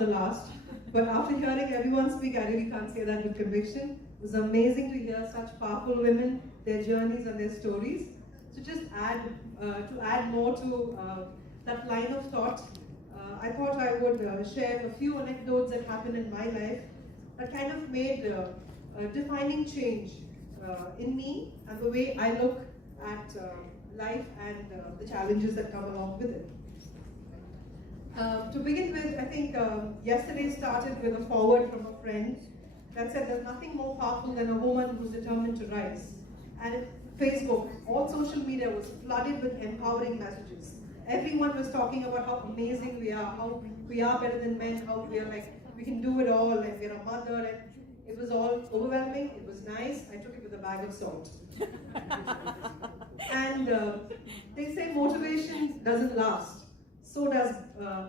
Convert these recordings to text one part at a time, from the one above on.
the last. But after hearing everyone speak, I really can't say that with conviction. It was amazing to hear such powerful women, their journeys and their stories. So just to add more to that line of thought, I thought I would share a few anecdotes that happened in my life that kind of made a defining change in me and the way I look at life and the challenges that come along with it. To begin with, I think yesterday started with a forward from a friend that said there's nothing more powerful than a woman who's determined to rise. And Facebook, all social media was flooded with empowering messages. Everyone was talking about how amazing we are, how we are better than men, how we are like, we can do it all, and we're a mother, and it was all overwhelming, it was nice, I took it with a bag of salt. And they say motivation doesn't last, so does,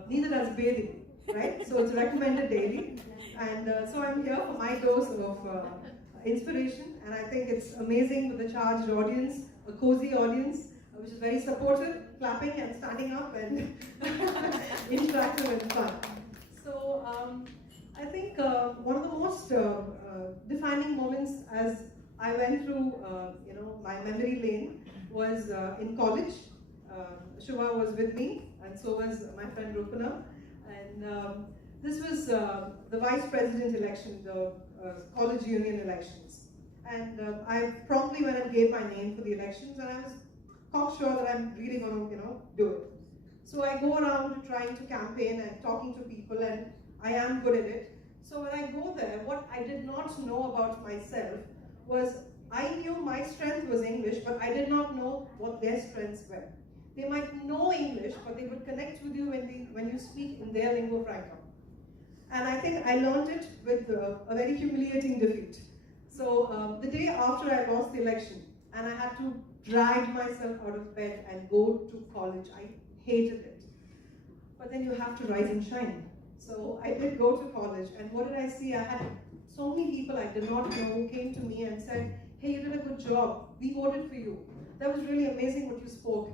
neither does bathing, right? So it's recommended daily, and so I'm here for my dose of inspiration, and I think it's amazing with a charged audience, a cozy audience, which is very supportive, clapping and standing up and interactive and fun. So I think one of the most defining moments as I went through my memory lane was in college. Shubha was with me, and so was my friend Rupana. And this was the vice president election, the college union elections. And I promptly went and gave my name for the elections, and I was cocksure that I'm really going to, do it. So I go around trying to campaign and talking to people, and I am good at it. So when I go there, what I did not know about myself was I knew my strength was English, but I did not know what their strengths were. They might know English, but they would connect with you when you speak in their lingua franca. And I think I learned it with a very humiliating defeat. So the day after I lost the election, and I had to drag myself out of bed and go to college, I hated it. But then you have to rise and shine. So I did go to college, and what did I see? I had so many people I did not know who came to me and said, hey, you did a good job, we voted for you. That was really amazing what you spoke,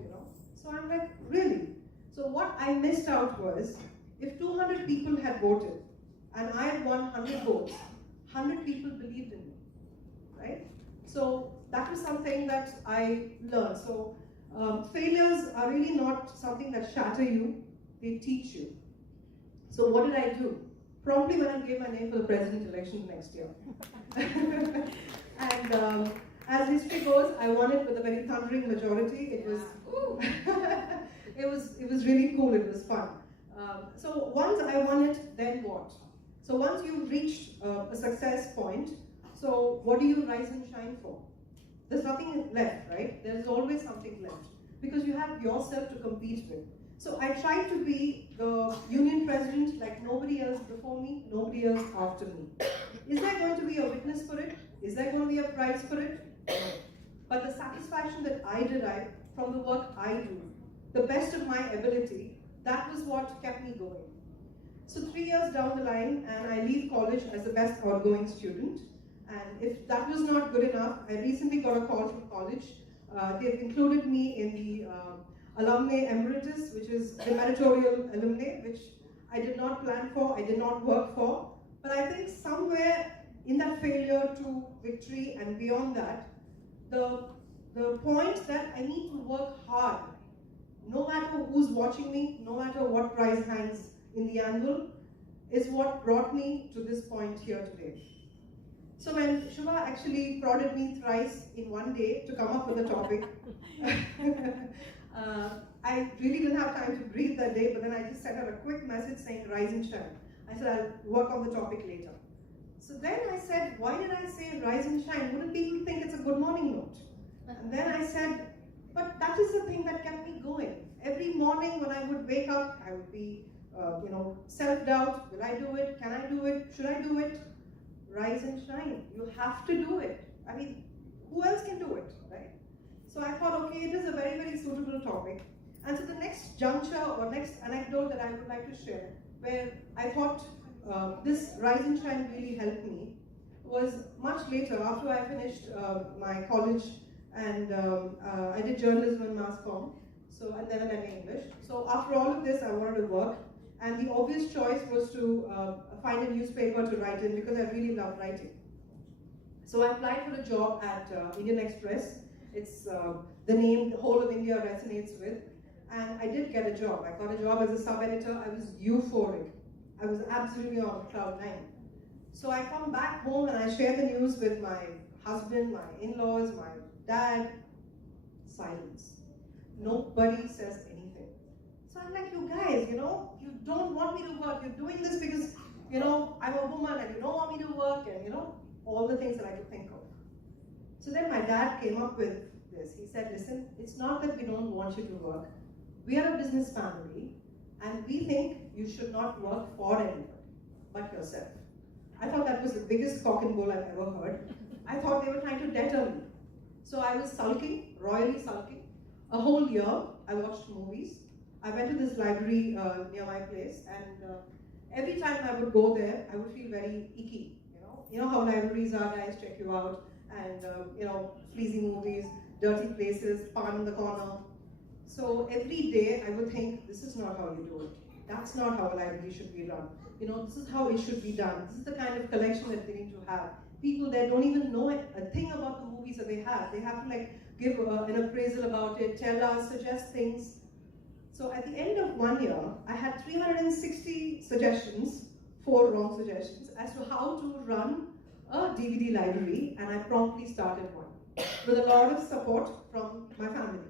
So I'm like, really? So what I missed out was, if 200 people had voted, and I had won 100 votes, 100 people believed in me, right? So that was something that I learned. So failures are really not something that shatter you, they teach you. So what did I do? Promptly when I gave my name for the president election next year. And as history goes, I won it with a very thundering majority. It was, it was really cool, it was fun. So once I won it, then what? So once you've reached a success point, so what do you rise and shine for? There's nothing left, right? There's always something left, because you have yourself to compete with. So I tried to be the union president like nobody else before me, nobody else after me. Is there going to be a witness for it? Is there going to be a prize for it? But the satisfaction that I derive from the work I do, the best of my ability, that was what kept me going. So 3 years down the line, and I leave college as the best outgoing student. And if that was not good enough, I recently got a call from college. They've included me in the Alumni Emeritus, which is the meritorial alumni, which I did not plan for, I did not work for. But I think somewhere in that failure to victory and beyond that, the point that I need to work hard, no matter who's watching me, no matter what prize hangs in the anvil, is what brought me to this point here today. So when Shubha actually prodded me thrice in one day to come up with a topic, I really didn't have time to breathe that day, but then I just sent her a quick message saying, rise and shine. I said, I'll work on the topic later. So then I said, why did I say rise and shine? Wouldn't people think it's a good morning note? And then I said, but that is the thing that kept me going. Every morning when I would wake up, I would be, self-doubt. Will I do it? Can I do it? Should I do it? Rise and shine. You have to do it. I mean, who else can do it, right? So I thought, okay, it is a very, very suitable topic. And so the next juncture or next anecdote that I would like to share, where I thought this rise and shine really helped me, was much later, after I finished my college, and I did journalism and mass comm, and then I did English. So after all of this, I wanted to work, And the obvious choice was to find a newspaper to write in because I really love writing. So I applied for a job at Indian Express. It's the name the whole of India resonates with. And I did get a job. I got a job as a sub-editor. I was euphoric. I was absolutely on cloud nine. So I come back home and I share the news with my husband, my in-laws, my dad. Silence. Nobody says anything. So I'm like, you guys, you don't want me to work. You're doing this because, I'm a woman and you don't want me to work and, all the things that I could think of. So then my dad came up with this. He said, listen, it's not that we don't want you to work. We are a business family and we think you should not work for anybody but yourself. I thought that was the biggest cock and bull I've ever heard. I thought they were trying to deter me. So I was sulking, royally sulking. A whole year, I watched movies. I went to this library near my place, and every time I would go there, I would feel very icky. You know how libraries are, guys check you out, and sleazy movies, dirty places, pan in the corner. So every day I would think, this is not how you do it. That's not how a library should be run. This is how it should be done. This is the kind of collection that they need to have. People there don't even know a thing about the movies that they have. They have to give an appraisal about it, tell us, suggest things. So at the end of 1 year, I had 360 suggestions, 4 wrong suggestions, as to how to run a DVD library, and I promptly started one with a lot of support from my family.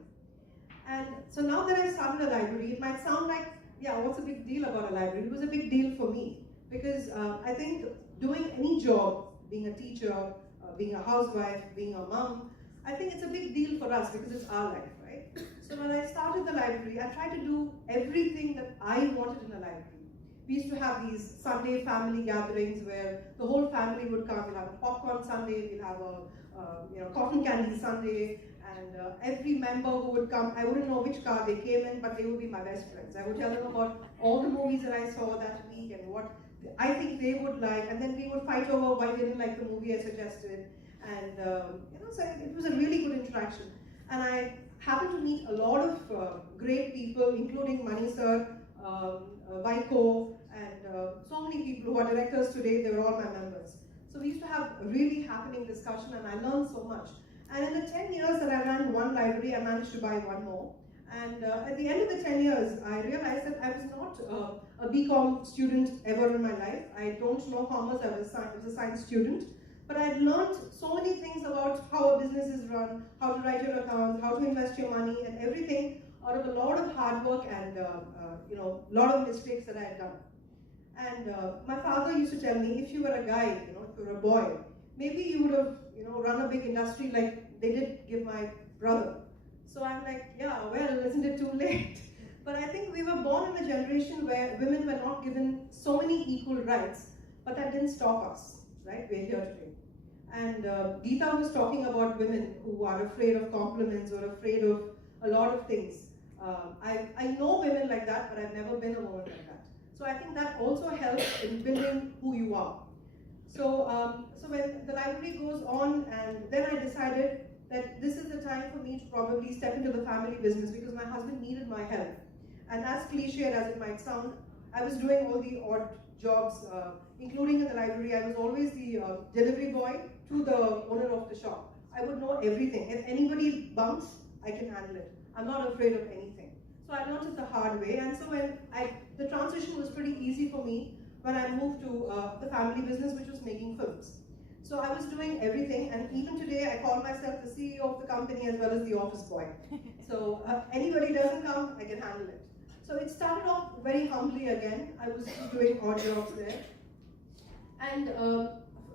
And so now that I've started a library, it might sound like, yeah, what's a big deal about a library? It was a big deal for me because I think doing any job, being a teacher, being a housewife, being a mom, I think it's a big deal for us because it's our life, right? So when I started the library, I tried to do everything that I wanted in a library. We used to have these Sunday family gatherings where the whole family would come. We'll have a popcorn Sunday, we'll have a cotton candy Sunday, and every member who would come, I wouldn't know which car they came in, but they would be my best friends. I would tell them about all the movies that I saw that week and what I think they would like, and then we would fight over why they didn't like the movie I suggested. And so it was a really good interaction. And I happened to meet a lot of great people, including Mani sir, Vaiko, and so many people who are directors today. They were all my members. So we used to have a really happening discussion, and I learned so much. And in the 10 years that I ran one library, I managed to buy one more. And at the end of the 10 years, I realized that I was not a BCom student ever in my life. I don't know commerce, I was a science student. But I had learned so many things about how a business is run, how to write your accounts, how to invest your money, and everything out of a lot of hard work and a lot of mistakes that I had done. And my father used to tell me, if you were a guy, if you were a boy, maybe you would have run a big industry like they did give my brother. So I'm like, yeah, well, isn't it too late? But I think we were born in a generation where women were not given so many equal rights, but that didn't stop us, right? We're here today. And Geeta was talking about women who are afraid of compliments or afraid of a lot of things. I know women like that, but I've never been a woman like that. So I think that also helps in building who you are. So, so when the library goes on, and then I decided that this is the time for me to probably step into the family business because my husband needed my help. And as cliched as it might sound, I was doing all the odd jobs, including in the library. I was always the delivery boy to the owner of the shop. I would know everything. If anybody bumps, I can handle it. I'm not afraid of anything. So I learned it the hard way. And so when the transition was pretty easy for me when I moved to the family business, which was making films. So I was doing everything, and even today I call myself the CEO of the company as well as the office boy. So anybody doesn't come, I can handle it. So it started off very humbly again. I was just doing odd jobs there. And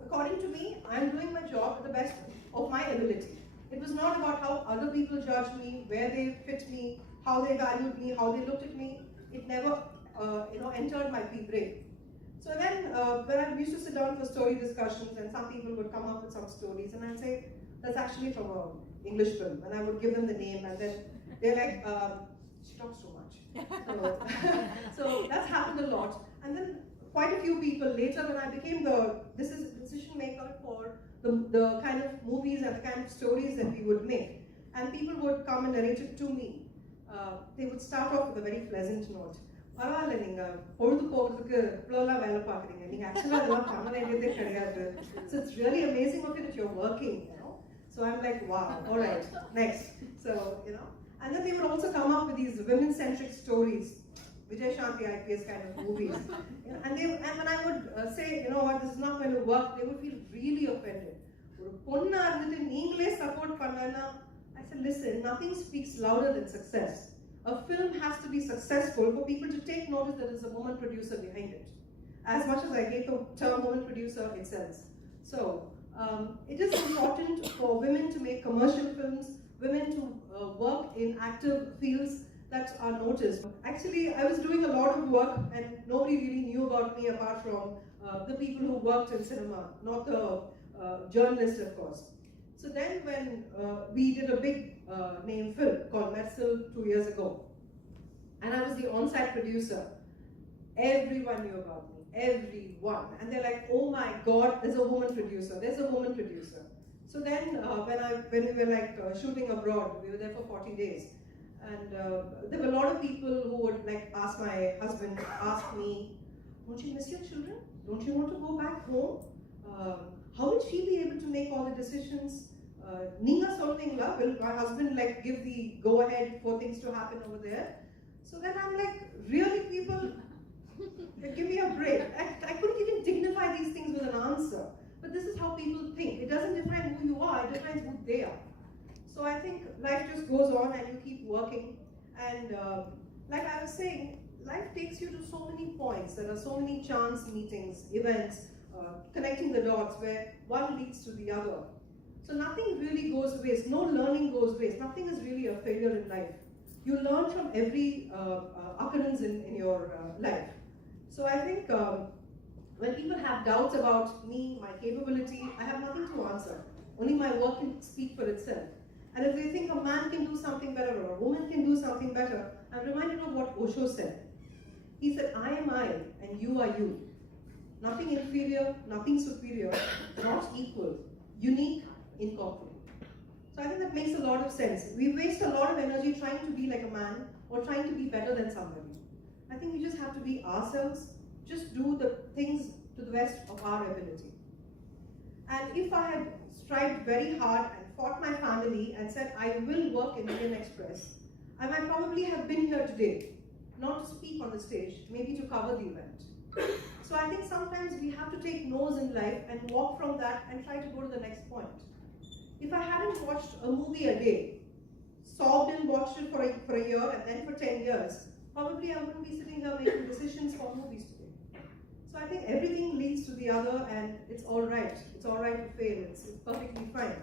according to me, I'm doing my job to the best of my ability. It was not about how other people judged me, where they fit me, how they valued me, how they looked at me. It never entered my pea brain. So then, when I used to sit down for story discussions, and some people would come up with some stories, and I'd say, that's actually from an English film, and I would give them the name, and then they're like, she talks too much. So that's happened a lot. And then quite a few people later, when I became the decision maker for the kind of movies and the kind of stories that we would make, and people would come and narrate it to me. They would start off with a very pleasant note. பரவாயில்ல நீங்க பொழுது போகிறதுக்கு இவ்வளோலாம் வேலை பார்க்குறீங்க நீங்க ஆக்சுவலாக அதெல்லாம் பண்ண வேண்டியதே கிடையாது. So it's really amazing of you that you're working, you know. So I'm like, wow, all right, next. So, you know, and then they would also come up with these women-centric stories, Vijay Shanti IPS kind of movies. You know, and when I would say, you know what, this is not going to work, they would feel really offended. ஒரு பொண்ணா இருந்துட்டு நீங்களே support பண்ணலன்னா, I said, listen, nothing speaks louder than success. A film has to be successful for people to take notice that there's a woman producer behind it. As much as I hate the term woman producer, it sells. So, it is important for women to make commercial films, women to work in active fields that are noticed. Actually, I was doing a lot of work and nobody really knew about me apart from the people who worked in cinema, not the journalists, of course. So then when we did a big name film called Mersal 2 years ago, and I was the on-site producer, everyone knew about me, everyone. And they're like, oh my God, there's a woman producer, there's a woman producer. So then when we were like shooting abroad, we were there for 40 days. And there were a lot of people who would like ask my husband, ask me, don't you miss your children? Don't you want to go back home? How will she be able to make all the decisions? Ninga solvingla, will my husband like give the go ahead for things to happen over there? So then I'm like, really people, give me a break. I couldn't even dignify these things with an answer. But this is how people think. It doesn't define who you are, it defines who they are. So I think life just goes on and you keep working. And like I was saying, life takes you to so many points. There are so many chance meetings, events, connecting the dots where one leads to the other. So nothing really goes waste, no learning goes waste, nothing is really a failure in life. You learn from every occurrence in your life. So I think when people have doubts about me, my capability, I have nothing to answer. Only my work can speak for itself. And if they think a man can do something better or a woman can do something better, I'm reminded of what Osho said. He said, I am I and you are you. Nothing inferior, nothing superior, not equal, unique, incomparable. So I think that makes a lot of sense. We waste a lot of energy trying to be like a man or trying to be better than somebody. I think we just have to be ourselves, just do the things to the best of our ability. And if I had strived very hard and fought my family and said, I will work in Indian Express, I might probably have been here today, not to speak on the stage, maybe to cover the event. So I think sometimes we have to take no's in life and walk from that and try to go to the next point. If I hadn't watched a movie a day, sobbed and watched it for a year and then for 10 years, probably I wouldn't be sitting here making decisions for movies today. So I think everything leads to the other and it's all right. It's all right to fail, it's perfectly fine.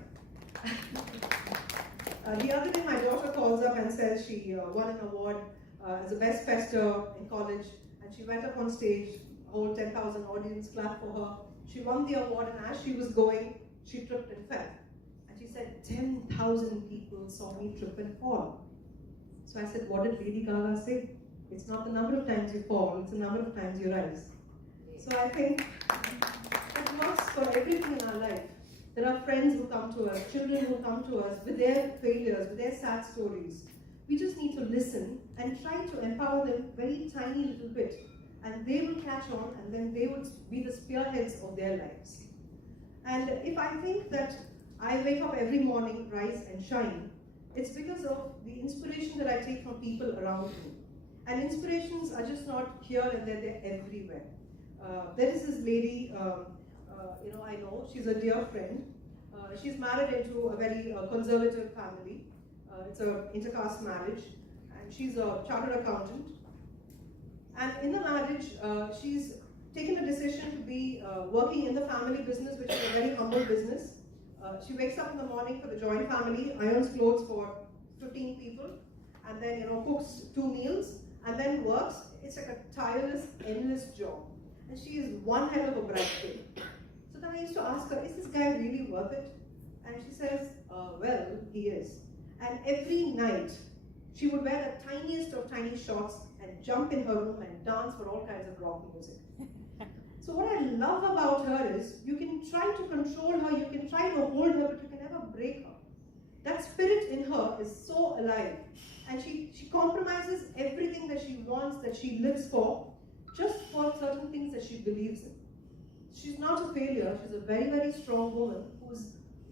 The other day my daughter calls up and says she won an award as a best fester in college. She went up on stage, whole 10,000 audience clapped for her. She won the award and as she was going, she tripped and fell. And she said, 10,000 people saw me trip and fall. So I said, what did Lady Gaga say? It's not the number of times you fall, it's the number of times you rise. So I think that works for everything in our life. There are friends who come to us, children who come to us with their failures, with their sad stories. We just need to listen and try to empower them very tiny little bit. And they will catch on and then they would be the spearheads of their lives. And if I think that I wake up every morning, rise and shine, it's because of the inspiration that I take from people around me. And inspirations are just not here and there, they're everywhere. There is this lady, I know, she's a dear friend. She's married into a very conservative family. It's an intercaste marriage, and she's a chartered accountant. And in the marriage, she's taken a decision to be working in the family business, which is a very humble business. She wakes up in the morning for the joint family, irons clothes for 15 people, and then cooks 2 meals, and then works. It's like a tireless, endless job. And she is one hell of a bright kid. So then I used to ask her, is this guy really worth it? And she says, well, he is. And every night, she would wear the tiniest of tiny shorts and jump in her room and dance for all kinds of rock music. So what I love about her is, you can try to control her, you can try to hold her, but you can never break her. That spirit in her is so alive. And she compromises everything that she wants, that she lives for, just for certain things that she believes in. She's not a failure, she's a very, very strong woman who's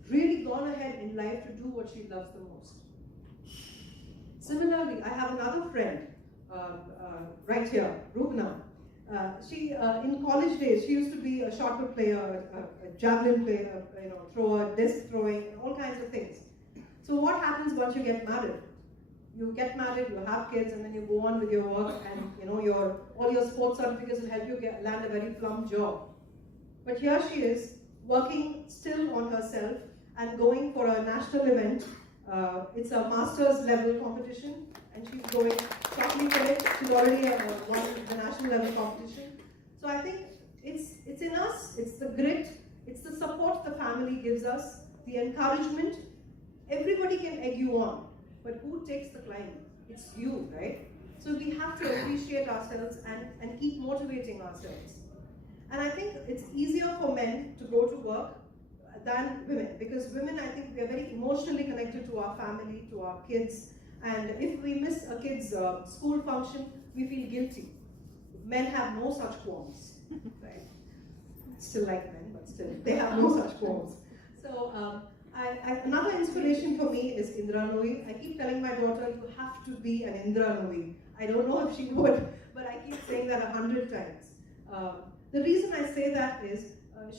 really gone ahead in life to do what she loves the most. Similarly, I have another friend, right here, Rukmani. She, in college days, she used to be a shot put player, a javelin player, thrower, disc throwing, all kinds of things. So what happens once you get married? You get married, you have kids, and then you go on with your work, and all your sports certificates will help you land a very plumb job. But here she is, working still on herself and going for a national event. It's a master's level competition, and she's going totally for it. She's already won the national level competition. So I think it's in us, it's the grit, it's the support the family gives us, the encouragement. Everybody can egg you on, but who takes the climb? It's you, right? So we have to appreciate ourselves and keep motivating ourselves. And I think it's easier for men to go to work than women, because women, I think, we are very emotionally connected to our family, to our kids, and if we miss a kid's school function, we feel guilty. Men have no such qualms, right? Still like men, but still, they have no such qualms. So another inspiration for me is Indra Nooyi. I keep telling my daughter, you have to be an Indra Nooyi. I don't know if she would, but I keep saying that 100 times. The reason I say that is,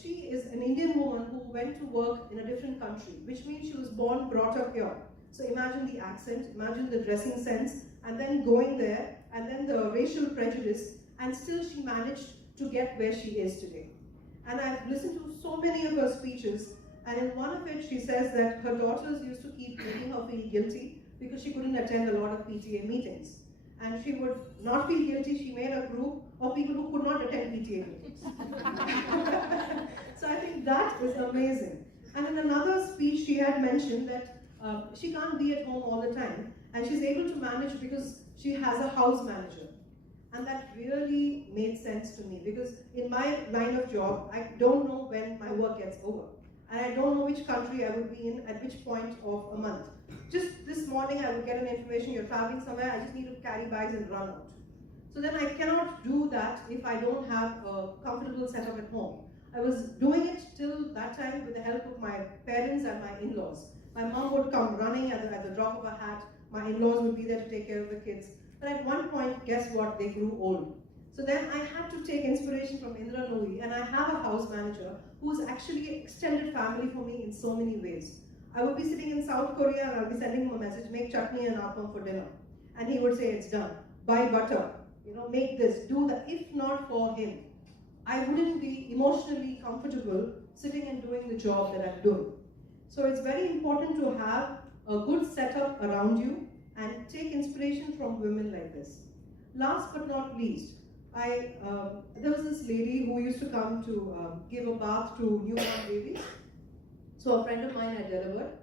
she is an Indian woman who went to work in a different country, which means she was born, brought up here. So imagine the accent, imagine the dressing sense, and then going there, and then the racial prejudice, and still she managed to get where she is today. And I've listened to so many of her speeches, and in one of it she says that her daughters used to keep making her feel guilty because she couldn't attend a lot of PTA meetings. And she would not feel guilty, she made a group of people who could not attend PTA meetings. So I think that is amazing. And in another speech she had mentioned that she can't be at home all the time, and she's able to manage because she has a house manager. And that really made sense to me, because in my line of job, I don't know when my work gets over. And I don't know which country I would be in at which point of a month. Just this morning I would get an information, you're traveling somewhere, I just need to carry bags and run out. So then I cannot do that if I don't have a comfortable setup at home. I was doing it till that time with the help of my parents and my in-laws. My mom would come running at the drop of a hat, my in-laws would be there to take care of the kids. But at one point, guess what, they grew old. So then I had to take inspiration from Indra Nooyi, and I have a house manager who's actually extended family for me in so many ways. I would be sitting in South Korea and I'll be sending him a message, make chutney and appam for dinner. And he would say, it's done. Buy butter, make this, do that. If not for him, I wouldn't be emotionally comfortable sitting and doing the job that I'm doing. So it's very important to have a good setup around you and take inspiration from women like this. Last but not least, there was this lady who used to come to give a bath to newborn babies. So a friend of mine had delivered.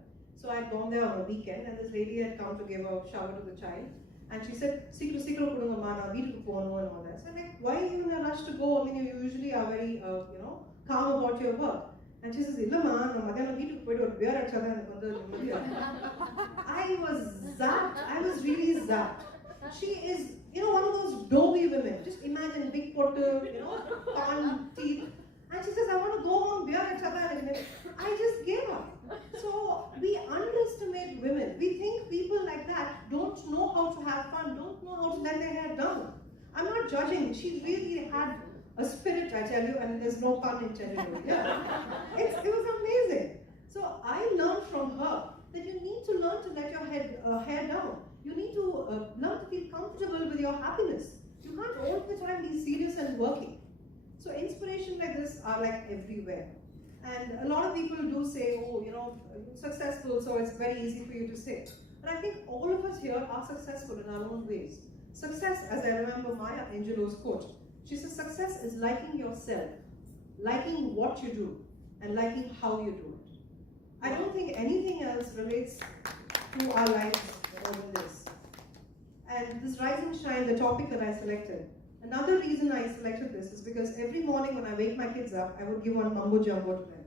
So I'd gone there on a weekend, and this lady had come to give a shower to the child. And she said, "Sikro kudunga ma, na veetukku ponu," and all that. So I'm like, why are you in a rush to go? I mean, you usually are very, calm about your work. And she says, "Illa ma, na madhyana veetukku poidu or beer achada and vandu." I was zapped. I was really zapped. She is, one of those doughy women. Just imagine big potter, palm teeth. And she says, "I want to go home, beer achada." I just gave up. So we underestimate women. We think people like that don't know how to have fun, don't know how to let their hair down. I'm not judging. She really had a spirit, I tell you, and there's no pun intended. Yeah. It was amazing. So I learned from her that you need to learn to let your hair down. You need to learn to feel comfortable with your happiness. You can't all the time be serious and working. So inspiration like this are like everywhere. And a lot of people do say, oh, successful, so it's very easy for you to say. But I think all of us here are successful in our own ways. Success, as I remember Maya Angelou's quote, she says, success is liking yourself, liking what you do, and liking how you do it. I don't think anything else relates to our lives more than this. And this Rise and Shine, the topic that I selected, another reason I selected this is because every morning when I wake my kids up, I would give one mambo jumbo to them.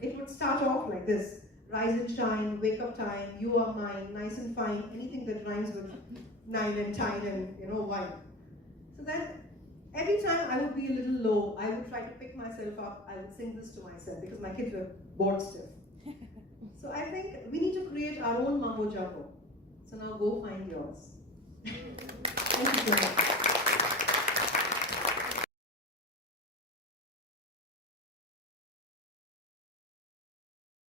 It would start off like this. rise and shine, wake up time, you are mine, nice and fine, anything that rhymes with nine and tine and wine. So that every time I would be a little low, I would try to pick myself up, I would sing this to myself because my kids were bored stiff. So I think we need to create our own mambo jumbo. So now go find yours. Thank you so much.